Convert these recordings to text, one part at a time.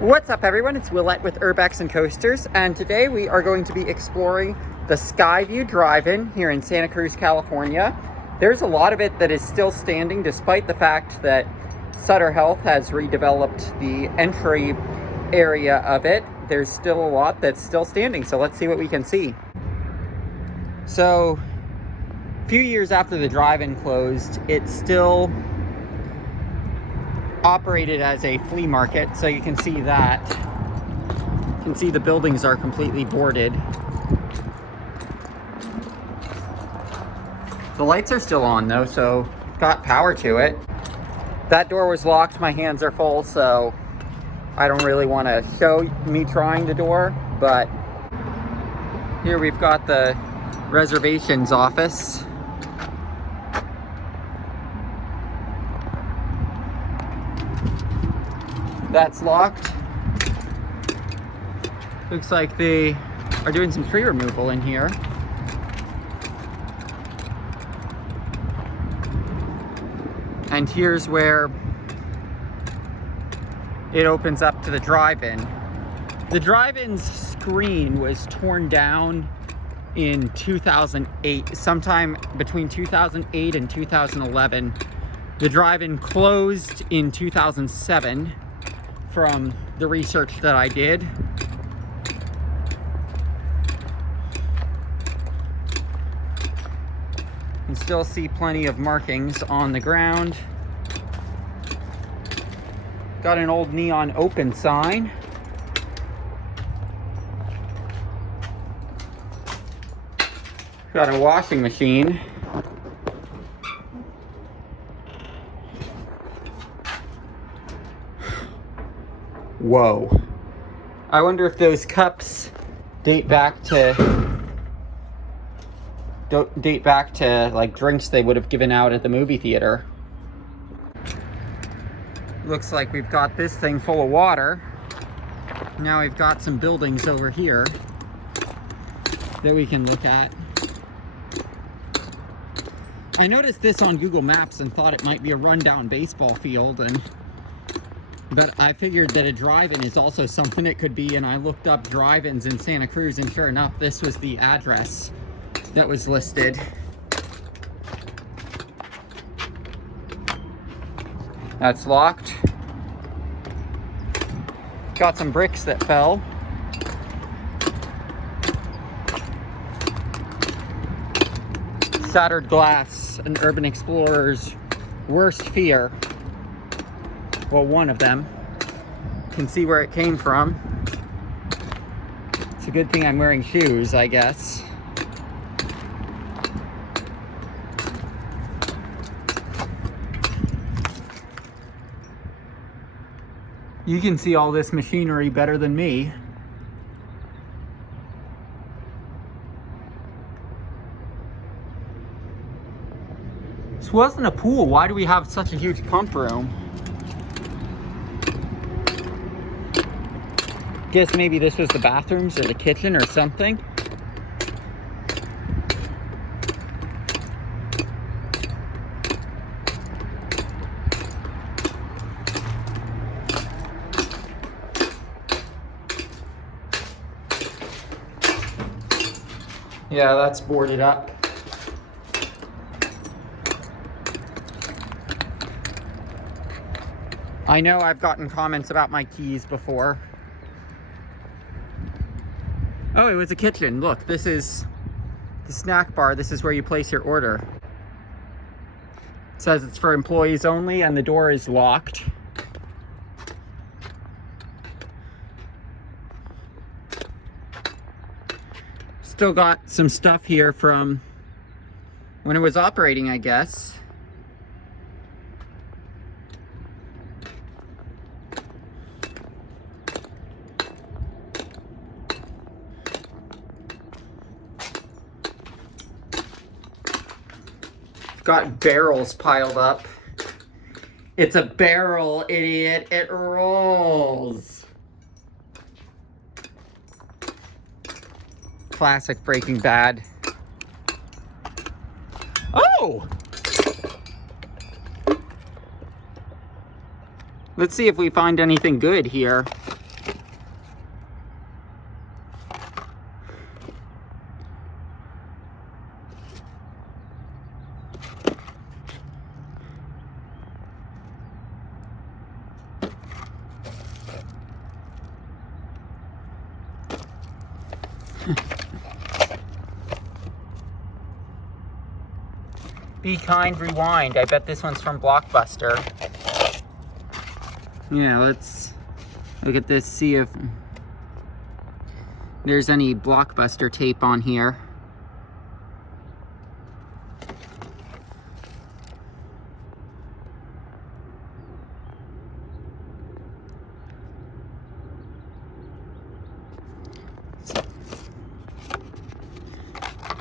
What's up, everyone? It's Willette with Urbex and Coasters, and today we are going to be exploring the Skyview Drive-In here in Santa Cruz, California. There's a lot of it that is still standing despite the fact that Sutter Health has redeveloped the entry area of it. There's still a lot that's still standing, so let's see what we can see. So, a few years after the drive-in closed, it's still operated as a flea market, so you can see that. You can see the buildings are completely boarded. The lights are still on though, so got power to it. That door was locked, my hands are full, so I don't really want to show me trying the door, but here we've got the reservations office. That's locked. Looks like they are doing some tree removal in here. And here's where it opens up to the drive-in. The drive-in's screen was torn down in 2008, sometime between 2008 and 2011. The drive-in closed in 2007. From the research that I did. You can still see plenty of markings on the ground. Got an old neon open sign. Got a washing machine. Whoa. I wonder if those cups date back to like drinks they would have given out at the movie theater. Looks like we've got this thing full of water. Now we've got some buildings over here that we can look at. I noticed this on Google Maps and thought it might be a rundown baseball field, but I figured that a drive-in is also something it could be, and I looked up drive-ins in Santa Cruz, and sure enough, this was the address that was listed. That's locked. Got some bricks that fell. Shattered glass, an urban explorer's worst fear. Well, one of them. You can see where it came from. It's a good thing I'm wearing shoes, I guess. You can see all this machinery better than me. This wasn't a pool. Why do we have such a huge pump room? Guess maybe this was the bathrooms or the kitchen or something. Yeah, that's boarded up. I know I've gotten comments about my keys before. Oh, it was a kitchen. Look, this is the snack bar. This is where you place your order. It says it's for employees only, and the door is locked. Still got some stuff here from when it was operating, I guess. Got barrels piled up. It's a barrel, idiot. It rolls. Classic Breaking Bad. Oh! Let's see if we find anything good here. Be Kind Rewind. I bet this one's from Blockbuster. Yeah, let's look at this, see if there's any Blockbuster tape on here.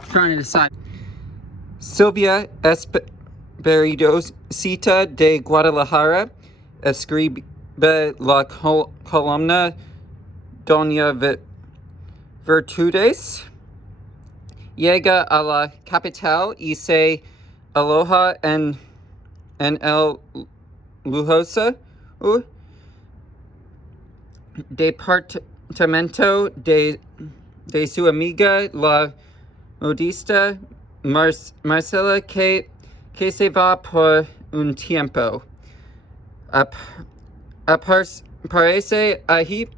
Trying to decide. Silvia Esperiosita de Guadalajara escribe la columna Doña Virtudes. Llega a la capital y se aloja en el lujoso departamento de su amiga la modista Marcela que se va por un tiempo. Aparece ahí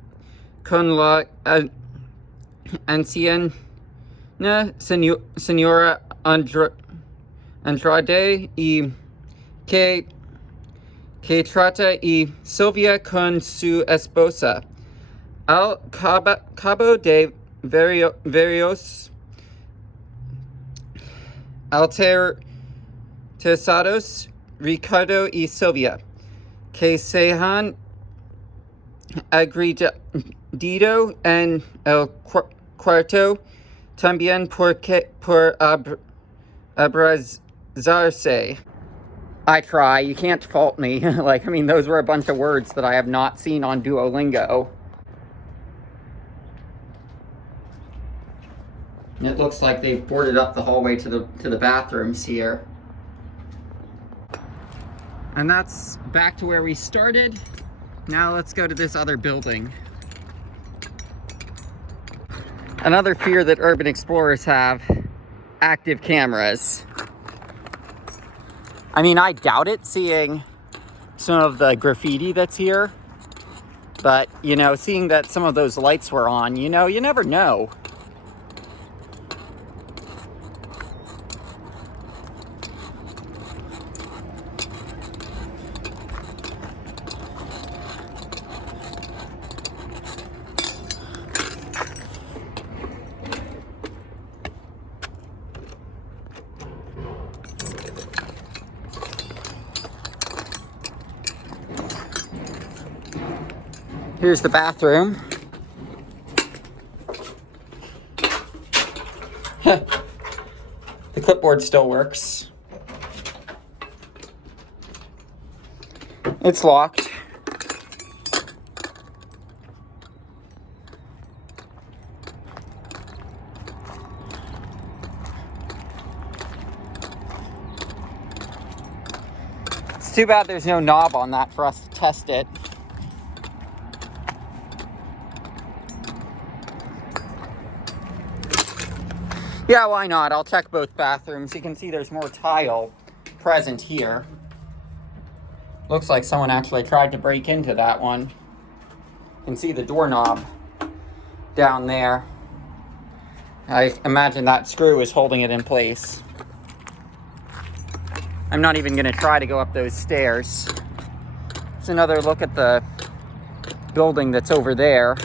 con la anciana señora Andrade y que trata y Silvia con su esposa. Al cabo de varios altercados, Ricardo y Silvia, que se han agredido en el cuarto, también por abrazarse. I try, you can't fault me. Like, I mean, those were a bunch of words that I have not seen on Duolingo. It looks like they've boarded up the hallway to the bathrooms here. And that's back to where we started. Now let's go to this other building. Another fear that urban explorers have, active cameras. I mean, I doubt it seeing some of the graffiti that's here. But, you know, seeing that some of those lights were on, you know, you never know. Here's the bathroom. The clipboard still works. It's locked. It's too bad there's no knob on that for us to test it. Yeah, why not? I'll check both bathrooms. You can see there's more tile present here. Looks like someone actually tried to break into that one. You can see the doorknob down there. I imagine that screw is holding it in place. I'm not even going to try to go up those stairs. Here's another look at the building that's over there.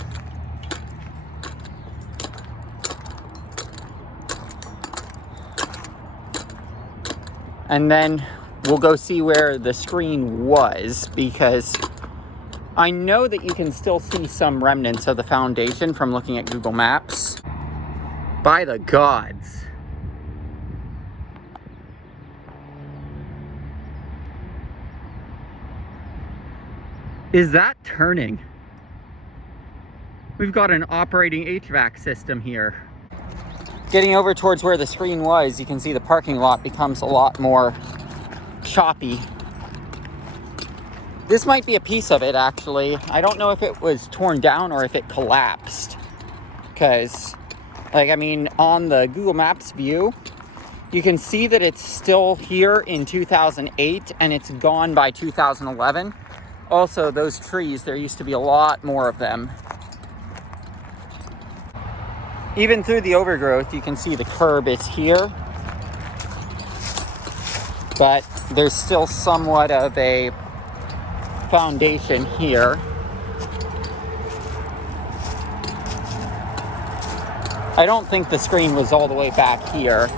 And then we'll go see where the screen was, because I know that you can still see some remnants of the foundation from looking at Google Maps. By the gods. Is that turning? We've got an operating HVAC system here. Getting over towards where the screen was, you can see the parking lot becomes a lot more choppy. This might be a piece of it, actually. I don't know if it was torn down or if it collapsed. Because, like, I mean, on the Google Maps view, you can see that it's still here in 2008 and it's gone by 2011. Also, those trees, there used to be a lot more of them. even through the overgrowth, you can see the curb is here, but there's still somewhat of a foundation here. I don't think the screen was all the way back here.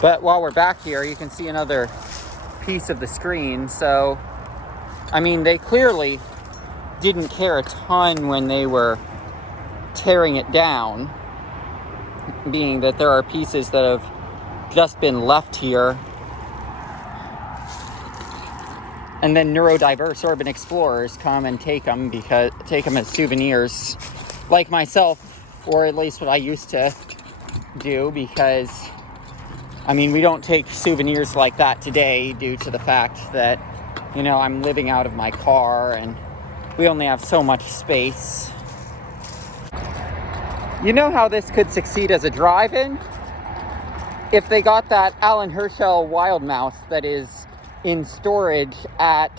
But while we're back here, you can see another piece of the screen. So, I mean, they clearly didn't care a ton when they were tearing it down, being that there are pieces that have just been left here. And then neurodiverse urban explorers come and take them as souvenirs, like myself, or at least what I used to do, because I mean, we don't take souvenirs like that today due to the fact that, you know, I'm living out of my car and we only have so much space. You know how this could succeed as a drive-in? If they got that Alan Herschel wild mouse that is in storage at,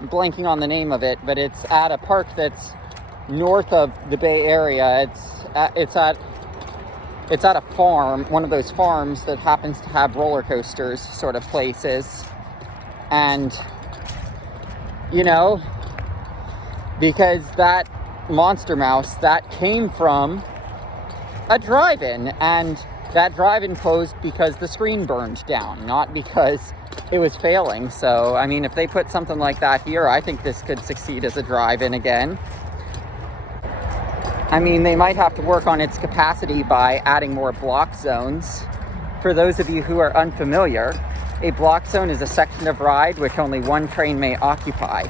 I'm blanking on the name of it, but it's at a park that's north of the Bay Area. It's at a farm, one of those farms that happens to have roller coasters sort of places. And, you know, because that monster mouse, that came from a drive-in, and that drive-in closed because the screen burned down, not because it was failing. So, I mean, if they put something like that here, I think this could succeed as a drive-in again. I mean, they might have to work on its capacity by adding more block zones. For those of you who are unfamiliar, a block zone is a section of ride which only one train may occupy.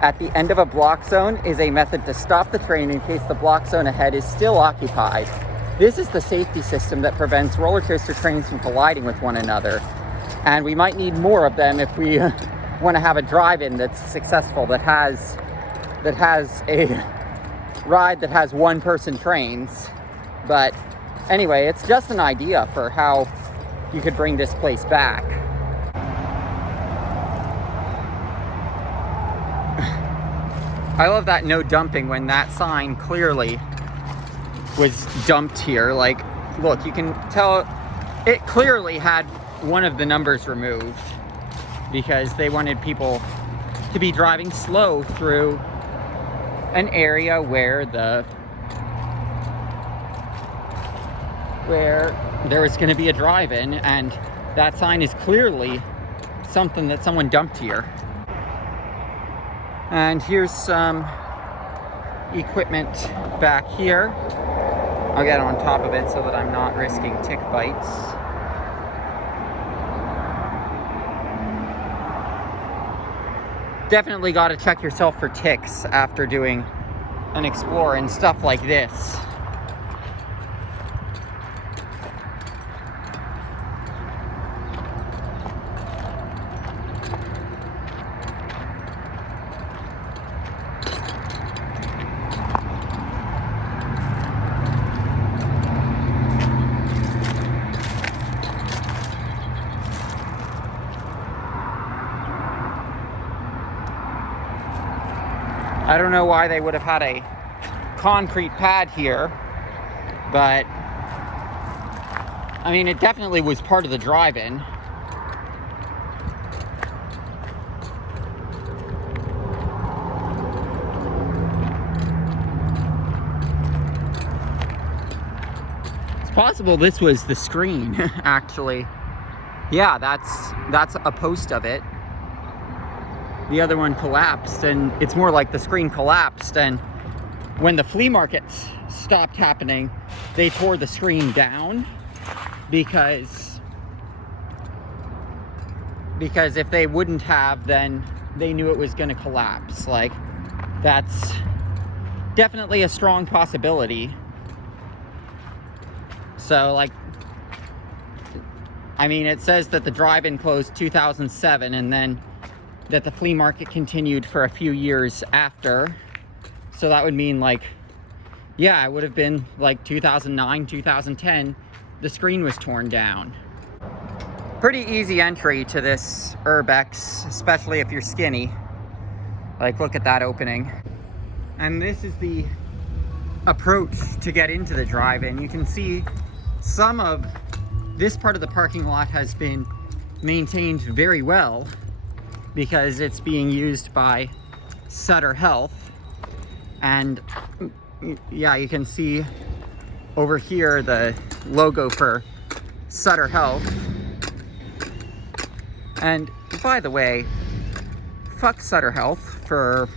At the end of a block zone is a method to stop the train in case the block zone ahead is still occupied. This is the safety system that prevents roller coaster trains from colliding with one another. And we might need more of them if we want to have a drive-in that's successful, that has a ride that has one-person trains. But anyway, it's just an idea for how you could bring this place back. I love that no dumping when that sign clearly was dumped here. Like, look, you can tell it clearly had one of the numbers removed because they wanted people to be driving slow through an area where there was going to be a drive-in, and that sign is clearly something that someone dumped here. And here's some equipment back here. I'll get on top of it so that I'm not risking tick bites. Definitely got to check yourself for ticks after doing an explore and stuff like this. I don't know why they would have had a concrete pad here, but I mean, it definitely was part of the drive-in. It's possible this was the screen, actually. Yeah, that's a post of it. The other one collapsed, and it's more like the screen collapsed, and when the flea markets stopped happening, they tore the screen down because if they wouldn't have, then they knew it was going to collapse. Like, that's definitely a strong possibility. So, like, I mean, it says that the drive-in closed 2007, and then that the flea market continued for a few years after. So that would mean, like, yeah, it would have been like 2009, 2010 the screen was torn down. Pretty easy entry to this urbex, especially if you're skinny. Like, look at that opening. And this is the approach to get into the drive-in. You can see some of this part of the parking lot has been maintained very well because it's being used by Sutter Health. And yeah, you can see over here the logo for Sutter Health. And by the way, fuck Sutter Health for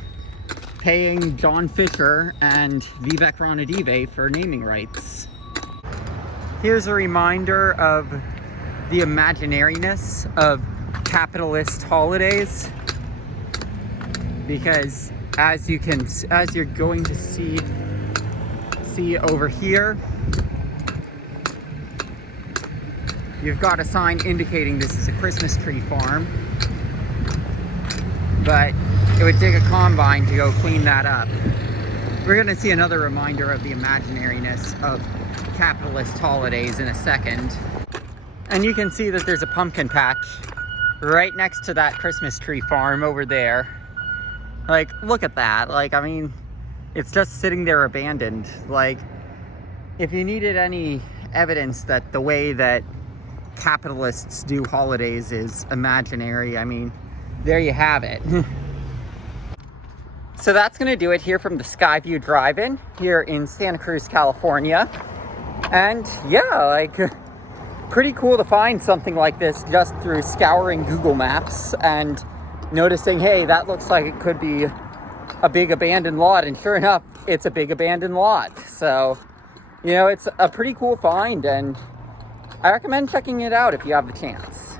paying John Fisher and Vivek Ranadive for naming rights. Here's a reminder of the imaginariness of capitalist holidays, because as you're going to see over here, you've got a sign indicating this is a Christmas tree farm, but it would take a combine to go clean that up. We're going to see another reminder of the imaginariness of capitalist holidays in a second. And you can see that there's a pumpkin patch right next to that Christmas tree farm over there. Like, look at that. Like, I mean, it's just sitting there abandoned. Like, if you needed any evidence that the way that capitalists do holidays is imaginary, I mean, there you have it. So that's going to do it here from the Skyview Drive-In here in Santa Cruz, California. And yeah, like, pretty cool to find something like this just through scouring Google Maps and noticing, hey, that looks like it could be a big abandoned lot. And sure enough, it's a big abandoned lot. So, you know, it's a pretty cool find, and I recommend checking it out if you have the chance.